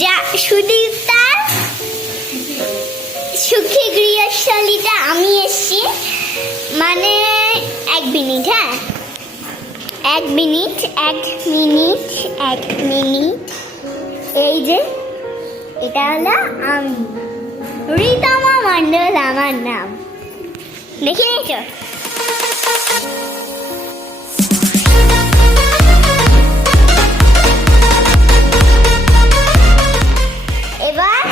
যা সুদীপ্তার সুখী গৃহশালীটা আমি এসছি, মানে 1 মিনিট, হ্যাঁ 1 মিনিট 1 মিনিট 1 মিনিট। এই যে এটা হলো আমি, রিতমা মণ্ডল আমার নাম, দেখে নিয়েছ? এবার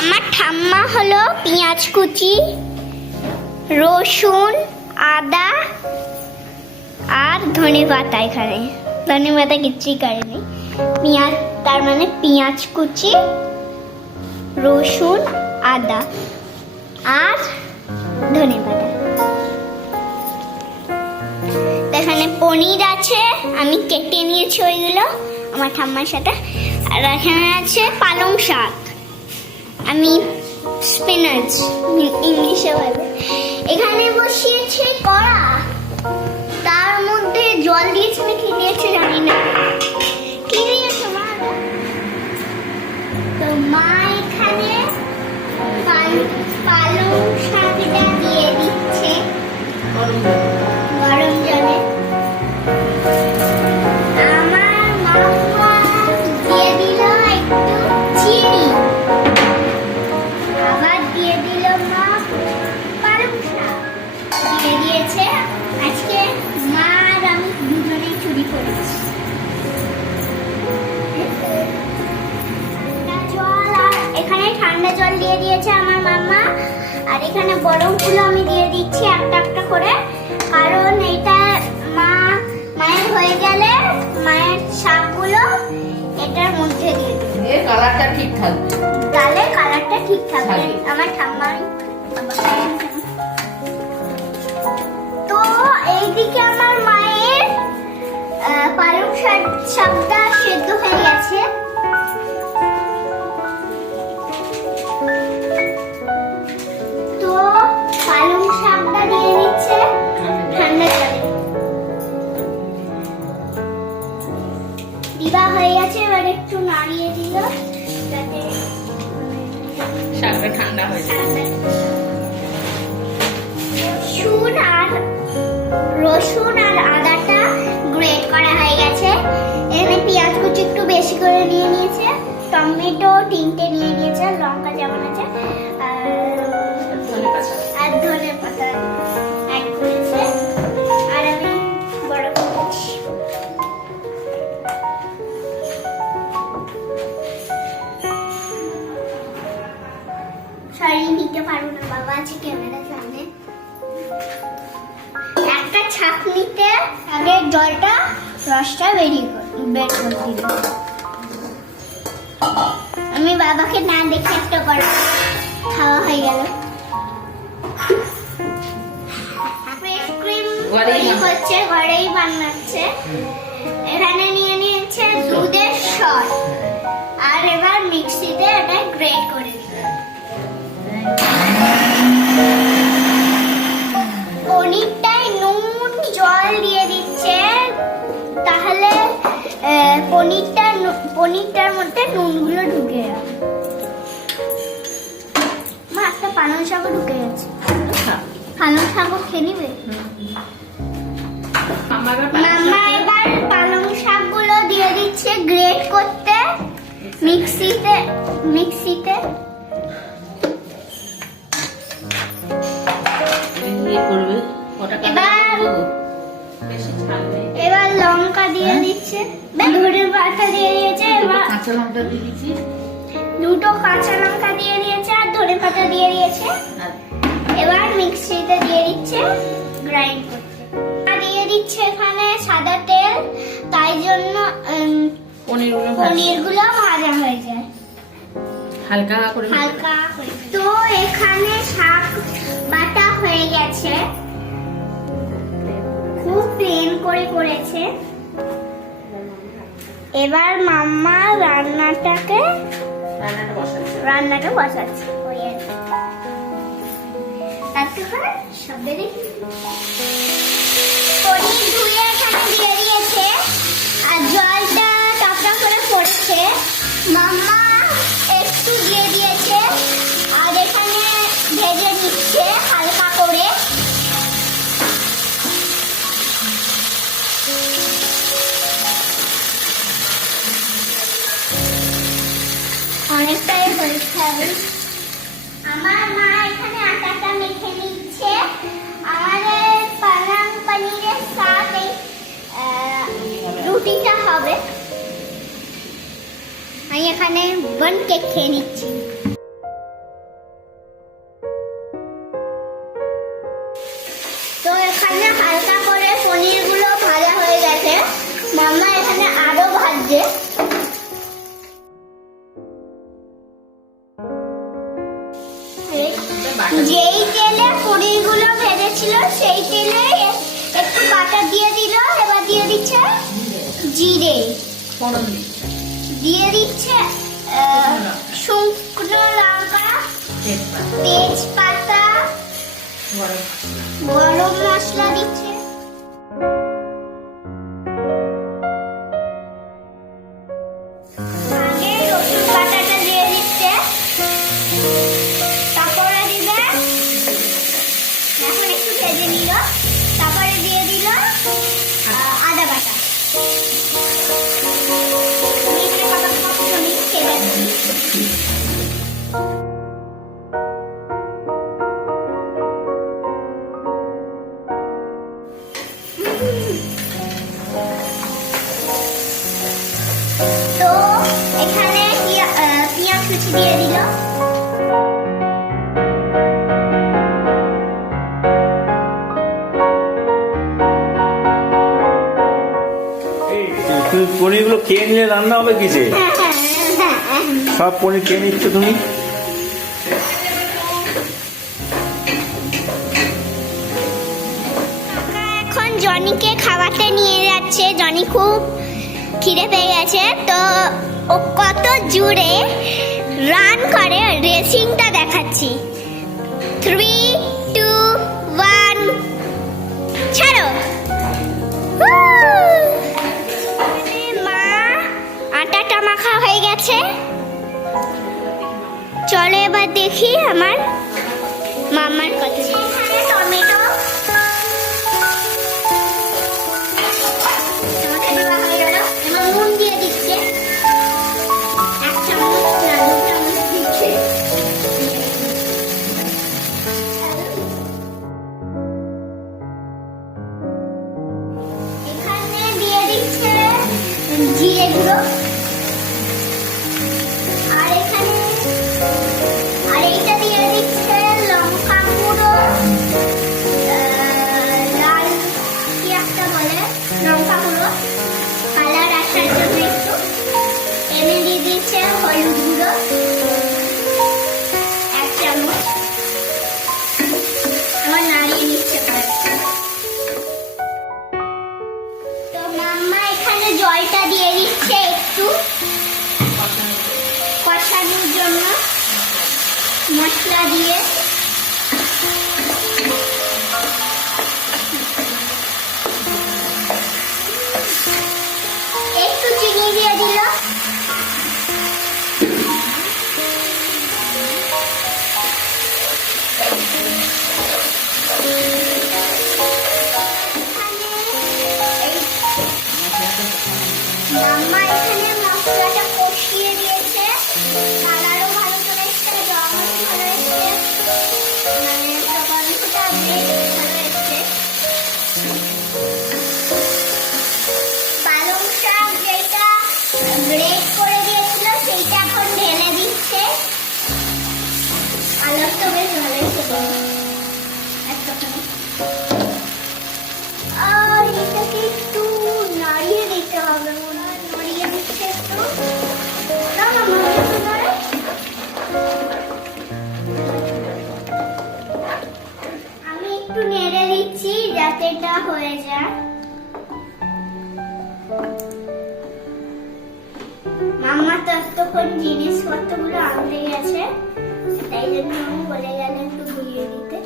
আমার ঠাম্মা হলো পেঁয়াজ কুচি, রসুন, আদা আর ধনে পাতা, এখানে ধনে পাতা কিচ্ছুই করেনি, পেঁয়াজ, তার মানে পেঁয়াজ কুচি, রসুন, আদা আর ধনে পাতা। এখানে পনির আছে, আমি কেটে নিয়েছি ওইগুলো আমার ঠাম্মার সাথে। আর এখানে আছে পালং শাক, আমি স্পিনাচ ইংলিশে বলে। এখানে বসিয়েছে কড়া, তার মধ্যে জল দিয়েছে না কি দিয়েছে জানি না, কি দিয়েছে মা? তো মা এখানে পালং শাকটা দিয়ে দিচ্ছে গরম জলে। আমার মা দিয়ে দিল একটু চিনি, আবার দিয়ে দিল মা পালং শাক দিয়ে দিয়েছে। আজকে মা আর আমি দুজনেই চুরি করেছি। জল আর এখানে ঠান্ডা জল দিয়ে দিয়েছে আমার মাম্মা, আর এখানে বরফগুলো আমি দিয়ে দিচ্ছি একটা একটা করে, কারণ এটা মায়ের হয়ে গেলে মায়ের শাকগুলো এটার মধ্যে দিয়ে দিবে, কালারটা ঠিক থাকবে, তাহলে কালারটা ঠিক থাকবে আমার ঠাম্মার। তো এইদিকে আমার মায়ের পালং শাকটা সেদ্ধ হয়ে গেছে। তো পালং শাকটা দিয়ে দিচ্ছে ঠান্ডা জলে, দিবা হয়ে গেছে। এবার একটু নাড়িয়ে দিল যাতে শাকটা ঠান্ডা হয়ে যায়। রসুন আর আদাটা গ্রেট করা হয়ে গেছে। এখানে পেঁয়াজ কুচি একটু বেশি করে নিয়ে নিয়েছে, টমেটো 3টে নিয়ে নিয়েছে, লঙ্কা যেমন আছে, আর ধনে পাতা অ্যাড করেছে। আর আমি বড় করেছি। সরি নিতে পারবো না, বাবা আছে ক্যামেরার সামনে। একটা ছাঁকনিতে আগে জলটা রসটা বের করে দিল। আমি বাবাকে না দেখে একটা করে খাওয়া হয়ে গেল। হচ্ছে ঘরেই বানাচ্ছে। এখানে নিয়ে নিয়েছে দুধের শট, আর এবার মিক্সিতে এটা গ্রেট করে দিল। পনিরটায় নুন জল দিয়ে দিচ্ছে, তাহলে পনিরটার মধ্যে নুনগুলো ঢুকে যাবে। মা একটা পালং শাকও ঢুকে গেছে, পালং শাকও খেয়ে নিবে। মাম্মা এবার পালং শাকগুলো দিয়ে দিচ্ছে গ্রেট করতে মিক্সিতে। এবার লঙ্কা দিয়ে দিচ্ছে, ধনে পাতা দিয়ে দিয়েছে, এবার কাঁচা লঙ্কা দিয়ে দিয়েছি, 2টো কাঁচা লঙ্কা দিয়ে দিয়েছে আর ধনে পাতা দিয়ে দিয়েছে। এবার মিক্সিতে দিয়ে দিচ্ছে গ্রাইন্ড করতে। দিয়ে দিচ্ছে এখানে সাদা তেল, তাই জন্য পনিরগুলো ভাজা হয়ে যায় হালকা করে। তো এখানে শাক বাটা হয়ে গেছে, খুব প্লেন করে করেছে। এবার মাম্মা রান্নাটা বসাচ্ছে। পনির ধুয়ে এখানে দিয়ে দিয়েছে, আর জলটা টাপটা করে পড়ছে। মাম্মা অনেকটাই হয়েছে। আমার মা এখানে আটাটা মেখে নিচ্ছে। আমাদের পালং পনিরের সাথে রুটিটা হবে। আমি এখানে বন কেক খেয়ে নিচ্ছি। তো এখানে হালকা করে পনিরগুলো ভাজা হয়ে গেছে। মাম্মা এখানে আরো ভাজছে। যেই তেলে পনিরগুলো ভেজেছিল সেই তেলে একটু বাটার দিয়ে দিল। এবার দিয়ে দিচ্ছে জিরে, দিয়ে দিচ্ছে শুকনো লঙ্কা, তেজপাতা, গরম মশলা দিচ্ছে। আগে রসুন বাটাটা দিয়ে দিচ্ছে, তারপরে দিবে, এখন একটু ভেজে নিল, তারপরে দিয়ে দিল আদা বাটা। আমি এখানে কথা কথা শুনি, খেয়ে যাচ্ছি। তো এখানে পেঁয়াজ কুচি দিয়ে দিল। তুমি পনিরগুলো খেয়ে নিলে রান্না হবে কিসে? সব পনির খেয়ে নিচ্ছ তুমি? এখন জনিকে খাওয়াতে নিয়ে যাচ্ছে। জনি খুব খিদে পেয়ে গেছে, তো ও কত জোরে রান করে রেসিংটা দেখাচ্ছি। 3, 2, 1 ছাড়ো। মা আটাটা মাখা হয়ে গেছে। চলো এবার দেখি আমার মামার কথা। এখানে টমেটো দেওয়া হয়ে গেল। এবার নুন দিয়ে দিচ্ছে, 1 চামচ না 2 চামচ দিচ্ছে। এখানে দিয়ে দিচ্ছে জিরে গুঁড়ো, আর এখানে আর এইটা দিয়ে দিচ্ছে লঙ্কা গুঁড়ো, লাল কি একটা বলে লঙ্কা গুঁড়ো, কালার আসার জন্য একটু। এনে দিয়ে দিচ্ছে হলুদ গুঁড়ো 1 চামচ। আমার নাড়িয়ে নিচ্ছে। তো মাম্মা এখানে জলটা দিয়ে দিচ্ছে একটু কষানোর জন্য মশলা দিয়ে। একটু চিনি দিয়ে দিল। মাম্মা এখানে মশলাটা কষিয়ে দিয়েছে। কালারও ভালো চলে এসছে, রঙও ভালো এসছে, মানে গন্ধটা বেশ ভালো এসছে। পালং শাক যেটা গ্রেট করে দিয়েছিল সেইটা এখন ঢেলে দিচ্ছে। কালারটা বেশ ভালো এসছে। একটুখানি এটাকে একটু নাড়িয়ে দিতে হবে, মনে হয় নাড়িয়ে দিচ্ছে একটু। না মাম্মা একটু নাড়ে। আমি একটু নেড়ে দিচ্ছি যাতে এটা হয়ে যায়। মাম্মা তো এতক্ষণ জিনিসপত্রগুলো আনতে গেছে, তাই জন্য আমি বলে গেলে একটু ঘুরিয়ে দিতে।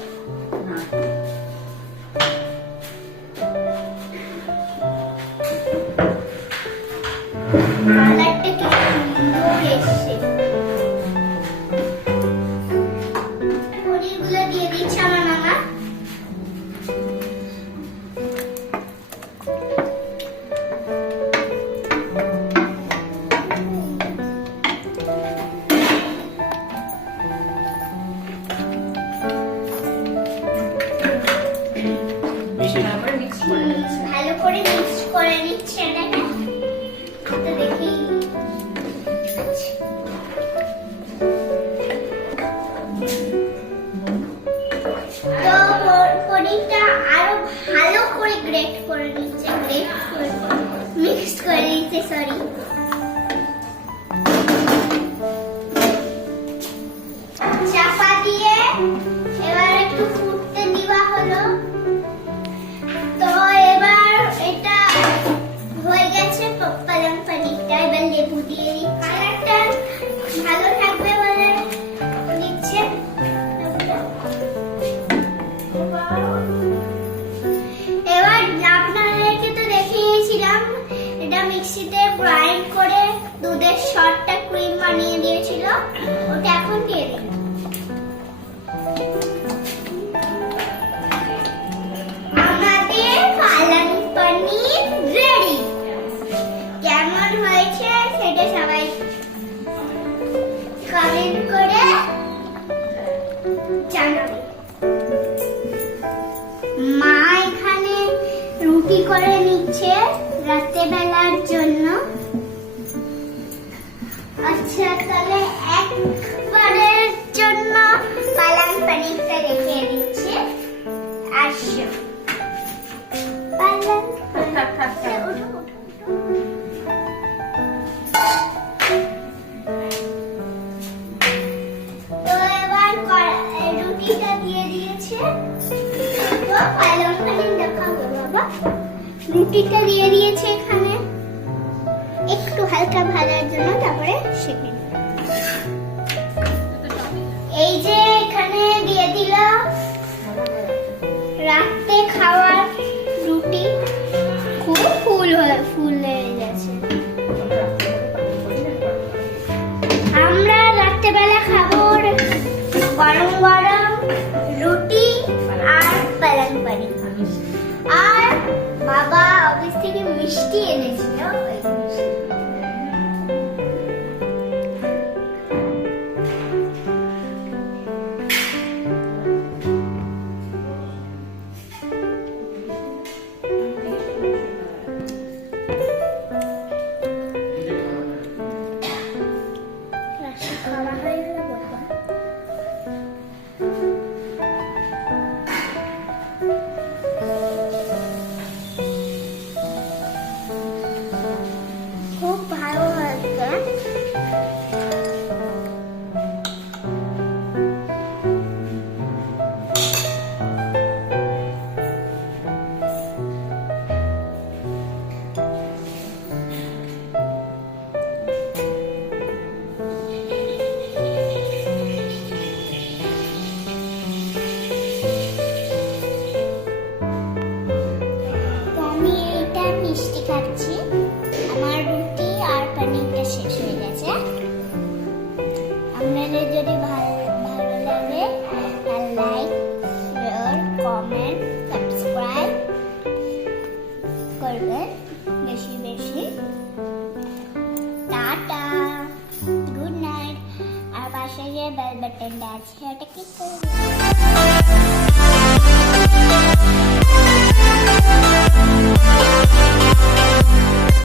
কালারটা কি সুন্দর এসছে। পনিরগুলো দিয়ে দিচ্ছে আমার মামা। সরি। চাপা দিয়ে এবার একটু ফুটতে দেওয়া হলো। তো এবার এটা হয়ে গেছে পালং পনিরটা। এবার লেবু দিয়ে দিই, কালারটা ভালো থাকবে বলে দিচ্ছে। এবার আপনাদেরকে তো দেখিয়েছিলাম এটা মিক্সিতে গ্রাইন্ড করে দুধের শটটা ক্রিম বানিয়ে দিয়েছিল, ওটা এখন দিয়ে দিন। আমাদের পালং পনির রেডি। কেমন হয়েছে সেটা সবাই কমেন্ট করে জানাবে। মা এখানে রুটি করে নিচ্ছে রাত্রেবেলার জন্য। আচ্ছা, তাহলে একবারের জন্য পালং পনিরটা রেখে দিচ্ছে। আসো পালং পনির, উঠো, উঠো, উঠো। তো এবার রুটিটা দিয়ে দিয়েছে। তো পালং পনির দেখাবো বাবা। রুটিটা দিয়ে দিয়েছে এখানে একটু হালকা ভাজার জন্য, তারপরে সেঁকে নিল। এই যে এখানে দিয়ে দিল রাতে খাওয়ার রুটি। খুব ফুলে গেছে। আমরা রাত্রেবেলা খাবো গরম গরম রুটি আর পালং পনির। আর বাবা অফিস থেকে মিষ্টি এনেছিল, ওই মিষ্টি। খাওয়া হয়ে গেল বাবা। খুব ভালো হয়েছে। তো আমি এইটা মিষ্টি খাচ্ছি। আমার রুটি আর পনিরটা শেষ হয়ে গেছে। আপনাদের যদি ভালো লাগে লাইক, শেয়ার, কমেন্ট, সাবস্ক্রাইব করবেন বেশি বেশি। Tata, good night. আর পাশে যে বেল বাটনটা আছে ওটা ক্লিক করবেন।